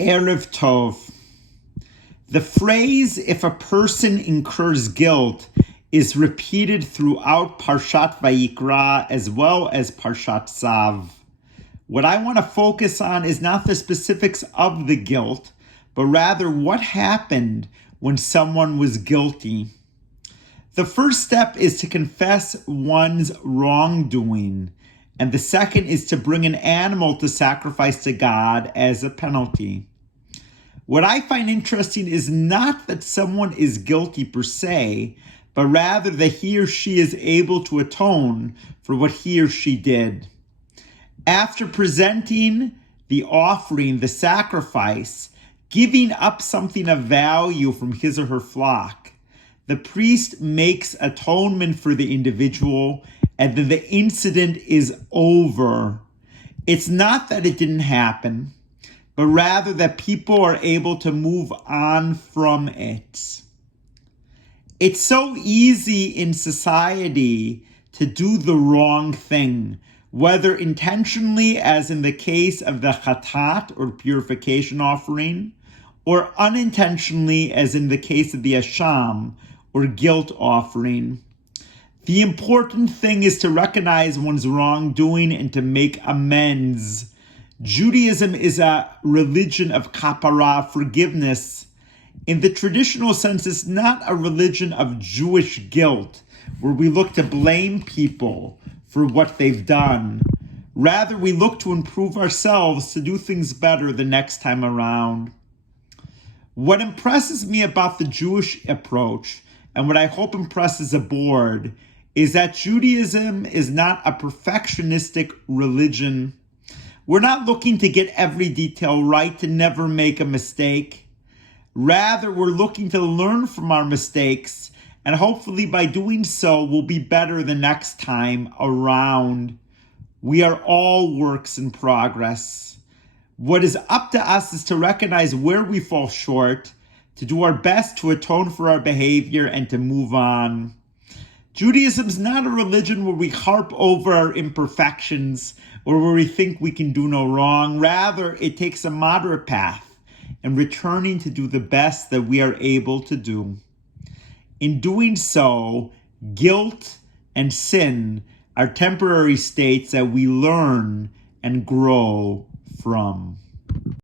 Erev Tov. The phrase, if a person incurs guilt, is repeated throughout Parshat Vayikra as well as Parshat Tzav. What I want to focus on is not the specifics of the guilt, but rather what happened when someone was guilty. The first step is to confess one's wrongdoing, and the second is to bring an animal to sacrifice to God as a penalty. What I find interesting is not that someone is guilty per se, but rather that he or she is able to atone for what he or she did. After presenting the offering, the sacrifice, giving up something of value from his or her flock, the priest makes atonement for the individual, and then the incident is over. It's not that it didn't happen, but rather that people are able to move on from it. It's so easy in society to do the wrong thing, whether intentionally, as in the case of the chatat or purification offering, or unintentionally, as in the case of the asham or guilt offering. The important thing is to recognize one's wrongdoing and to make amends. Judaism is a religion of kapara, forgiveness. In the traditional sense, it's not a religion of Jewish guilt, where we look to blame people for what they've done. Rather, we look to improve ourselves to do things better the next time around. What impresses me about the Jewish approach, and what I hope impresses the board, is that Judaism is not a perfectionistic religion. We're not looking to get every detail right, to never make a mistake. Rather, we're looking to learn from our mistakes, and hopefully by doing so, we'll be better the next time around. We are all works in progress. What is up to us is to recognize where we fall short, to do our best to atone for our behavior, and to move on. Judaism is not a religion where we harp over our imperfections or where we think we can do no wrong. Rather, it takes a moderate path and returning to do the best that we are able to do. In doing so, guilt and sin are temporary states that we learn and grow from.